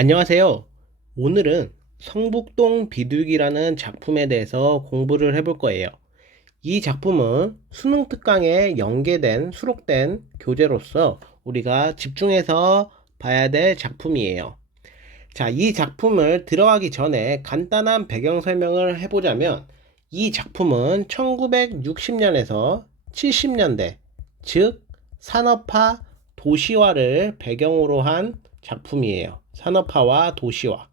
안녕하세요. 오늘은 성북동 비둘기라는 작품에 대해서 공부를 해볼 거예요. 이 작품은 수능 특강에 연계된 수록된 교재로서 우리가 집중해서 봐야 될 작품이에요. 자, 이 작품을 들어가기 전에 간단한 배경 설명을 해보자면 이 작품은 1960년에서 70년대, 즉 산업화 도시화를 배경으로 한 작품이에요. 산업화와 도시화.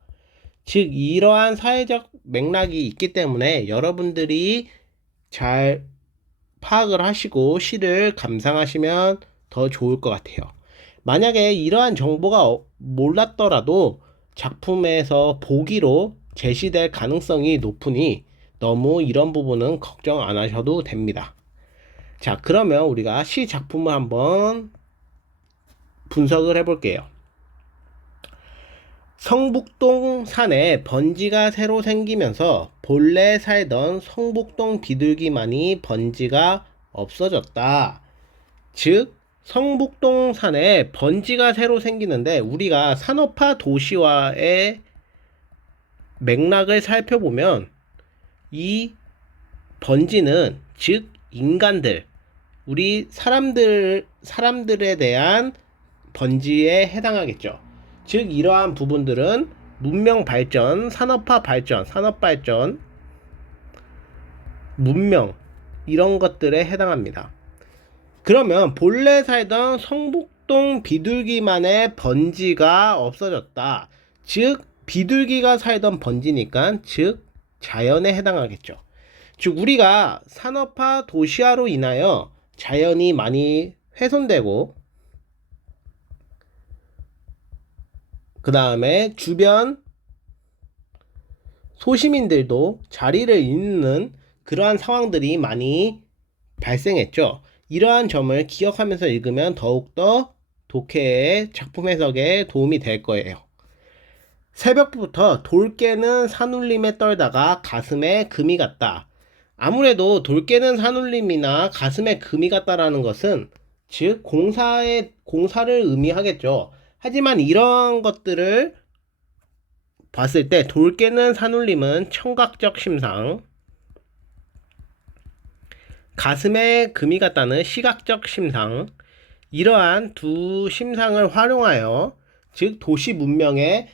즉 이러한 사회적 맥락이 있기 때문에 여러분들이 잘 파악을 하시고 시를 감상하시면 더 좋을 것 같아요. 만약에 이러한 정보가 몰랐더라도 작품에서 보기로 제시될 가능성이 높으니 너무 이런 부분은 걱정 안 하셔도 됩니다. 자, 그러면 우리가 시 작품을 한번 분석을 해볼게요. 성북동 산에 번지가 새로 생기면서 본래 살던 성북동 비둘기만이 번지가 없어졌다. 즉 성북동 산에 번지가 새로 생기는데 우리가 산업화 도시화의 맥락을 살펴보면 이 번지는 즉 인간들, 우리 사람들에 대한 번지에 해당하겠죠. 즉 이러한 부분들은 문명 발전, 산업화 발전, 산업 발전, 문명 이런 것들에 해당합니다. 그러면 본래 살던 성북동 비둘기만의 번지가 없어졌다. 즉 비둘기가 살던 번지니까 즉 자연에 해당하겠죠. 즉 우리가 산업화 도시화로 인하여 자연이 많이 훼손되고 그 다음에 주변 소시민들도 자리를 잇는 그러한 상황들이 많이 발생했죠. 이러한 점을 기억하면서 읽으면 더욱더 독해의 작품 해석에 도움이 될 거예요. 새벽부터 돌 깨는 산울림에 떨다가 가슴에 금이 갔다. 아무래도 돌 깨는 산울림이나 가슴에 금이 갔다라는 것은 즉 공사를 의미하겠죠. 하지만 이런 것들을 봤을 때 돌 깨는 산울림은 청각적 심상, 가슴에 금이 갔다는 시각적 심상, 이러한 두 심상을 활용하여 즉 도시 문명의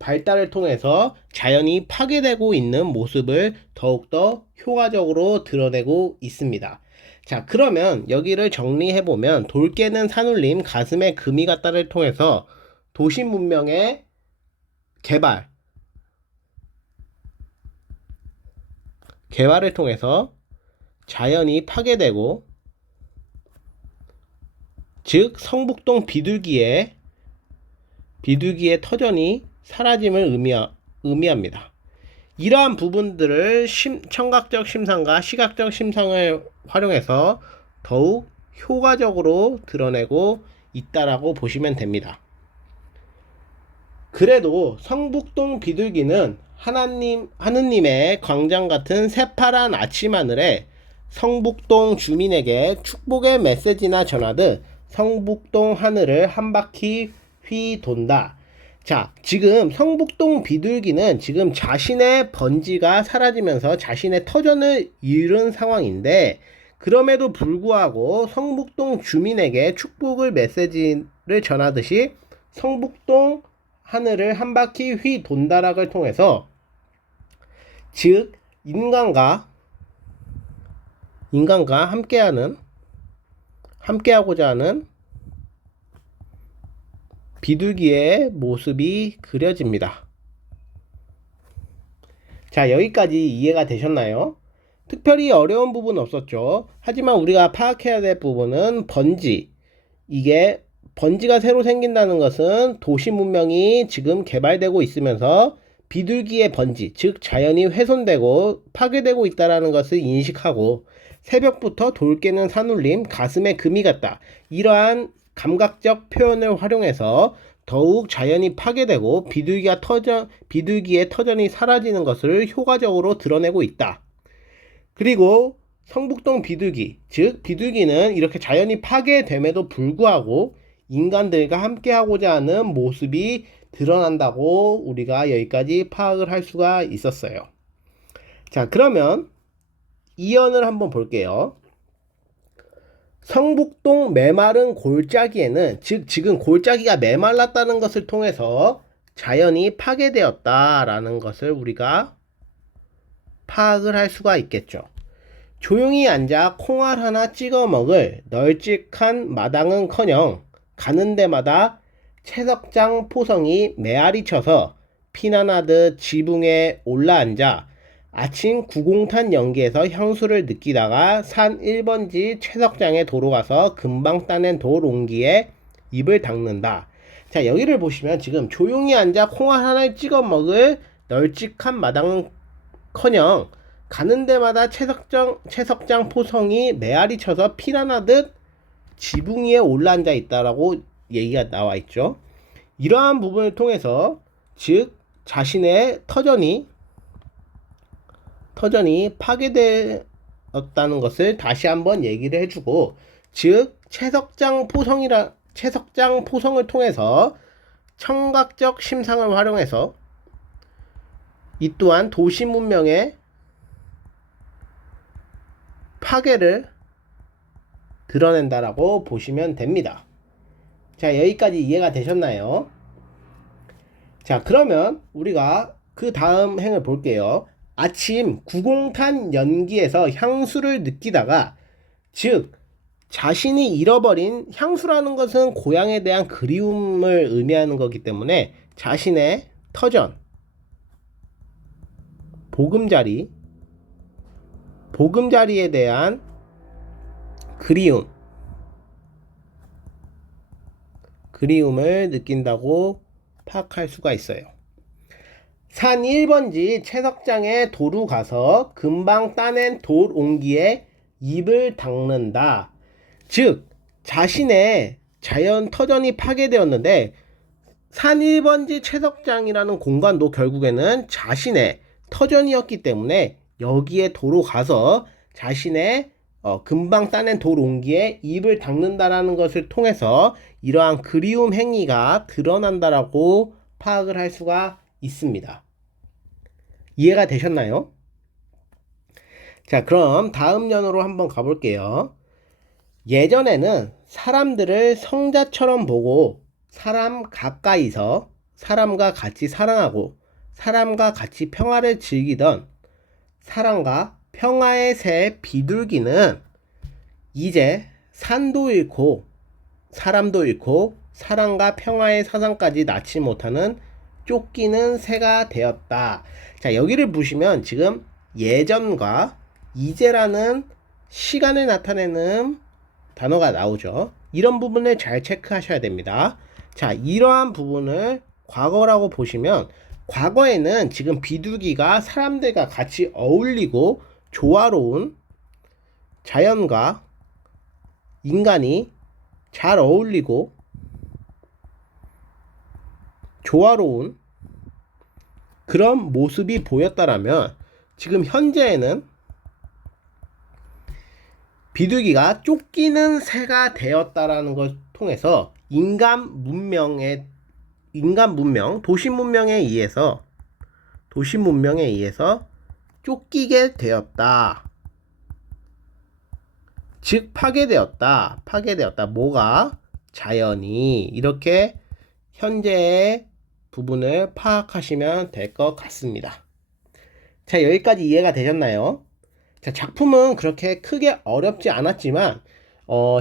발달을 통해서 자연이 파괴되고 있는 모습을 더욱더 효과적으로 드러내고 있습니다. 자, 그러면 여기를 정리해보면 돌 깨는 산울림, 가슴에 금이 갔다를 통해서 도시 문명의 개발을 통해서 자연이 파괴되고 즉 성북동 비둘기의 터전이 사라짐을 의미합니다. 이러한 부분들을 청각적 심상과 시각적 심상을 활용해서 더욱 효과적으로 드러내고 있다라고 보시면 됩니다. 그래도 성북동 비둘기는 하느님의 광장 같은 새파란 아침 하늘에 성북동 주민에게 축복의 메시지나 전하듯 성북동 하늘을 한 바퀴 휘돈다. 자, 지금 성북동 비둘기는 지금 자신의 번지가 사라지면서 자신의 터전을 잃은 상황인데 그럼에도 불구하고 성북동 주민에게 축복의 메시지를 전하듯이 성북동 하늘을 한 바퀴 휘돈다락을 통해서 즉 인간과 함께하고자 하는 비둘기의 모습이 그려집니다. 자, 여기까지 이해가 되셨나요? 특별히 어려운 부분 없었죠. 하지만 우리가 파악해야 될 부분은 번지. 이게 번지가 새로 생긴다는 것은 도시 문명이 지금 개발되고 있으면서 비둘기의 번지, 즉 자연이 훼손되고 파괴되고 있다는 것을 인식하고 새벽부터 돌 깨는 산울림, 가슴에 금이 갔다. 이러한 감각적 표현을 활용해서 더욱 자연이 파괴되고 비둘기의 터전이 사라지는 것을 효과적으로 드러내고 있다. 그리고 성북동 비둘기, 즉 비둘기는 이렇게 자연이 파괴됨에도 불구하고 인간들과 함께하고자 하는 모습이 드러난다고 우리가 여기까지 파악을 할 수가 있었어요. 자, 그러면 이연을 한번 볼게요. 성북동 메마른 골짜기에는, 즉 지금 골짜기가 메말랐다는 것을 통해서 자연이 파괴되었다라는 것을 우리가 파악을 할 수가 있겠죠. 조용히 앉아 콩알 하나 찍어 먹을 널찍한 마당은커녕 가는 데마다 채석장 포성이 메아리 쳐서 피난하듯 지붕에 올라앉아 아침 구공탄 연기에서 향수를 느끼다가 산 1번지 채석장에 도로 가서 금방 따낸 돌 옹기에 입을 닦는다. 자, 여기를 보시면 지금 조용히 앉아 콩알 하나를 찍어 먹을 널찍한 마당은커녕 가는 데마다 채석장 포성이 메아리 쳐서 피난하듯 지붕 위에 올라앉아 있다라고 얘기가 나와 있죠. 이러한 부분을 통해서 즉 자신의 터전이 파괴되었다는 것을 다시 한번 얘기를 해주고, 즉 채석장 포성을 통해서 청각적 심상을 활용해서 이 또한 도시 문명의 파괴를 드러낸다라고 보시면 됩니다. 자, 여기까지 이해가 되셨나요? 자, 그러면 우리가 그 다음 행을 볼게요. 아침 구공탄 연기에서 향수를 느끼다가, 즉 자신이 잃어버린, 향수라는 것은 고향에 대한 그리움을 의미하는 거기 때문에 자신의 터전, 보금자리에 대한 그리움을 느낀다고 파악할 수가 있어요. 산 1번지 채석장에 도로 가서 금방 따낸 돌 옹기에 입을 닦는다. 즉 자신의 자연 터전이 파괴되었는데 산 1번지 채석장이라는 공간도 결국에는 자신의 터전이었기 때문에 여기에 도로 가서 자신의 금방 따낸 돌 옹기에 입을 닦는다라는 것을 통해서 이러한 그리움 행위가 드러난다라고 파악을 할 수가 있습니다. 이해가 되셨나요? 자, 그럼 다음 연으로 한번 가볼게요. 예전에는 사람들을 성자처럼 보고 사람 가까이서 사람과 같이 사랑하고 사람과 같이 평화를 즐기던 사랑과 평화의 새 비둘기는 이제 산도 잃고 사람도 잃고 사랑과 평화의 사상까지 낳지 못하는 쫓기는 새가 되었다. 자, 여기를 보시면 지금 예전과 이제라는 시간을 나타내는 단어가 나오죠. 이런 부분을 잘 체크하셔야 됩니다. 자, 이러한 부분을 과거라고 보시면, 과거에는 지금 비둘기가 사람들과 같이 어울리고 조화로운, 자연과 인간이 잘 어울리고 조화로운 그런 모습이 보였다라면, 지금 현재에는 비둘기가 쫓기는 새가 되었다라는 것을 통해서 인간 문명, 도시 문명에 의해서 쫓기게 되었다. 즉 파괴되었다. 뭐가? 자연이. 이렇게 현재의 부분을 파악하시면 될 것 같습니다. 자, 여기까지 이해가 되셨나요? 자, 작품은 그렇게 크게 어렵지 않았지만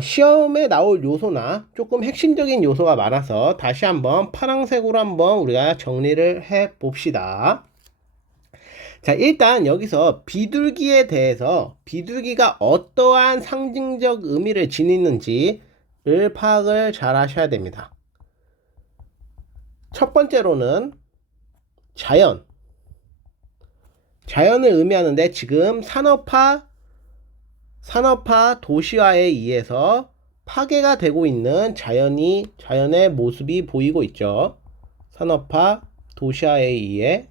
시험에 나올 요소나 조금 핵심적인 요소가 많아서 다시 한번 파란색으로 한번 우리가 정리를 해 봅시다. 자, 일단 여기서 비둘기에 대해서 비둘기가 어떠한 상징적 의미를 지니는지를 파악을 잘 하셔야 됩니다. 첫 번째로는 자연을 의미하는데, 지금 산업화 도시화에 의해서 파괴가 되고 있는 자연의 모습이 보이고 있죠. 산업화 도시화에 의해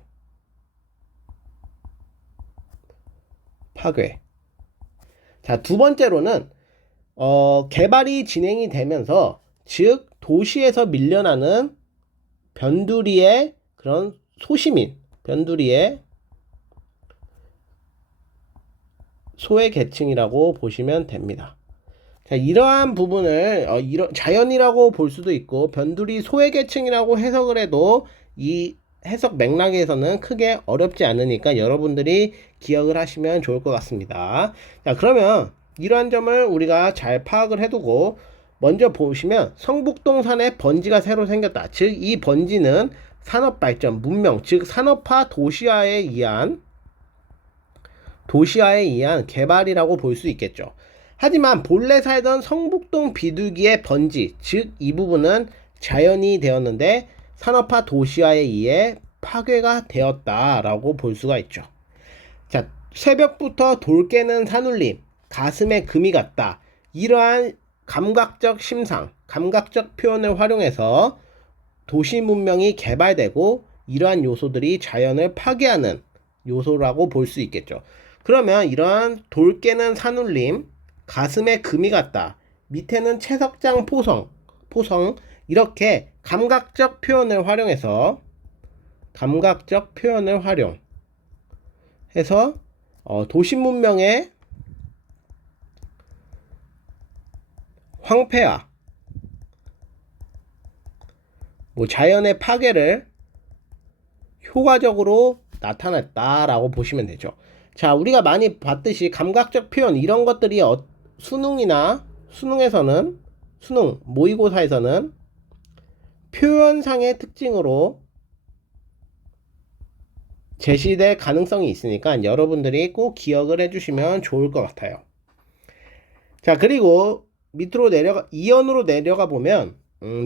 파괴. 자, 두 번째로는 개발이 진행이 되면서, 즉 도시에서 밀려나는 변두리의 그런 소시민, 변두리의 소외계층이라고 보시면 됩니다. 자, 이러한 부분을 자연이라고 볼 수도 있고 변두리 소외계층이라고 해석을 해도 이 해석 맥락에서는 크게 어렵지 않으니까 여러분들이 기억을 하시면 좋을 것 같습니다. 자, 그러면 이러한 점을 우리가 잘 파악을 해두고 먼저 보시면 성북동산에 번지가 새로 생겼다. 즉 이 번지는 산업발전, 문명, 즉 산업화 도시화에 의한 개발이라고 볼 수 있겠죠. 하지만 본래 살던 성북동 비둘기의 번지, 즉 이 부분은 자연이 되었는데 산업화 도시화에 의해 파괴가 되었다라고 볼 수가 있죠. 자, 새벽부터 돌 깨는 산울림, 가슴에 금이 갔다. 이러한 감각적 심상, 감각적 표현을 활용해서 도시 문명이 개발되고 이러한 요소들이 자연을 파괴하는 요소라고 볼 수 있겠죠. 그러면 이러한 돌 깨는 산울림, 가슴에 금이 갔다. 밑에는 채석장 포성 이렇게 감각적 표현을 활용해서 도시 문명의 황폐화, 자연의 파괴를 효과적으로 나타냈다라고 보시면 되죠. 자, 우리가 많이 봤듯이 감각적 표현 이런 것들이 수능에서는 모의고사에서는 표현상의 특징으로 제시될 가능성이 있으니까 여러분들이 꼭 기억을 해주시면 좋을 것 같아요. 자, 그리고 밑으로 2연으로 내려가 보면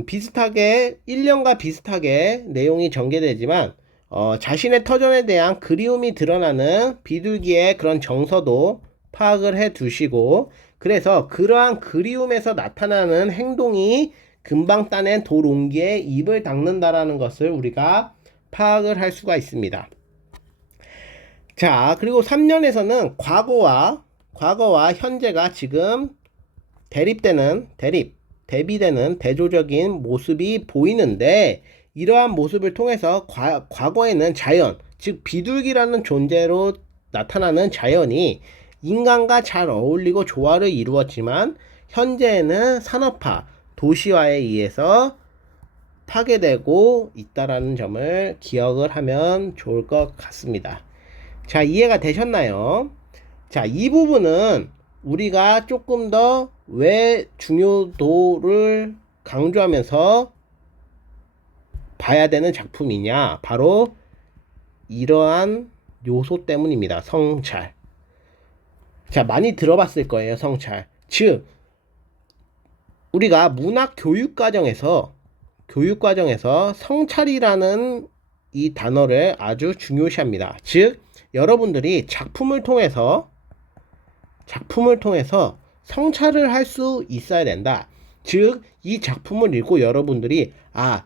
비슷하게 1년과 비슷하게 내용이 전개되지만 자신의 터전에 대한 그리움이 드러나는 비둘기의 그런 정서도 파악을 해 두시고, 그래서 그러한 그리움에서 나타나는 행동이 금방 따낸 돌 옹기에 입을 닦는다라는 것을 우리가 파악을 할 수가 있습니다. 자, 그리고 3년에서는 과거와 현재가 지금 대비되는 대조적인 모습이 보이는데, 이러한 모습을 통해서 과거에는 자연, 즉 비둘기라는 존재로 나타나는 자연이 인간과 잘 어울리고 조화를 이루었지만 현재에는 산업화, 도시화에 의해서 파괴되고 있다라는 점을 기억을 하면 좋을 것 같습니다. 자, 이해가 되셨나요? 자, 이 부분은 우리가 조금 더 왜 중요도를 강조하면서 봐야 되는 작품이냐, 바로 이러한 요소 때문입니다. 성찰. 자, 많이 들어봤을 거예요. 성찰. 즉 우리가 문학 교육과정에서 성찰이라는 이 단어를 아주 중요시합니다. 즉 여러분들이 작품을 통해서 성찰을 할 수 있어야 된다. 즉 이 작품을 읽고 여러분들이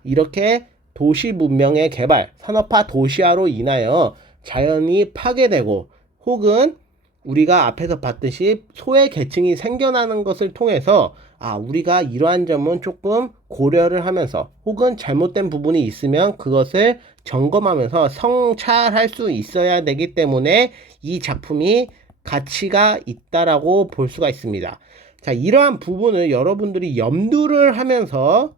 이렇게 도시 문명의 개발, 산업화 도시화로 인하여 자연이 파괴되고 혹은 우리가 앞에서 봤듯이 소외 계층이 생겨나는 것을 통해서 우리가 이러한 점은 조금 고려를 하면서 혹은 잘못된 부분이 있으면 그것을 점검하면서 성찰할 수 있어야 되기 때문에 이 작품이 가치가 있다라고 볼 수가 있습니다. 자, 이러한 부분을 여러분들이 염두를 하면서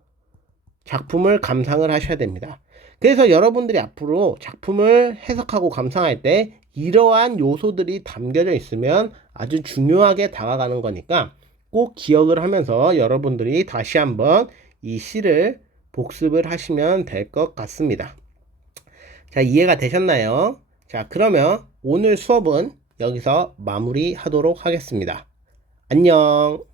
작품을 감상을 하셔야 됩니다. 그래서 여러분들이 앞으로 작품을 해석하고 감상할 때 이러한 요소들이 담겨져 있으면 아주 중요하게 다가가는 거니까 꼭 기억을 하면서 여러분들이 다시 한번 이 시를 복습을 하시면 될 것 같습니다. 자, 이해가 되셨나요? 자, 그러면 오늘 수업은 여기서 마무리하도록 하겠습니다. 안녕.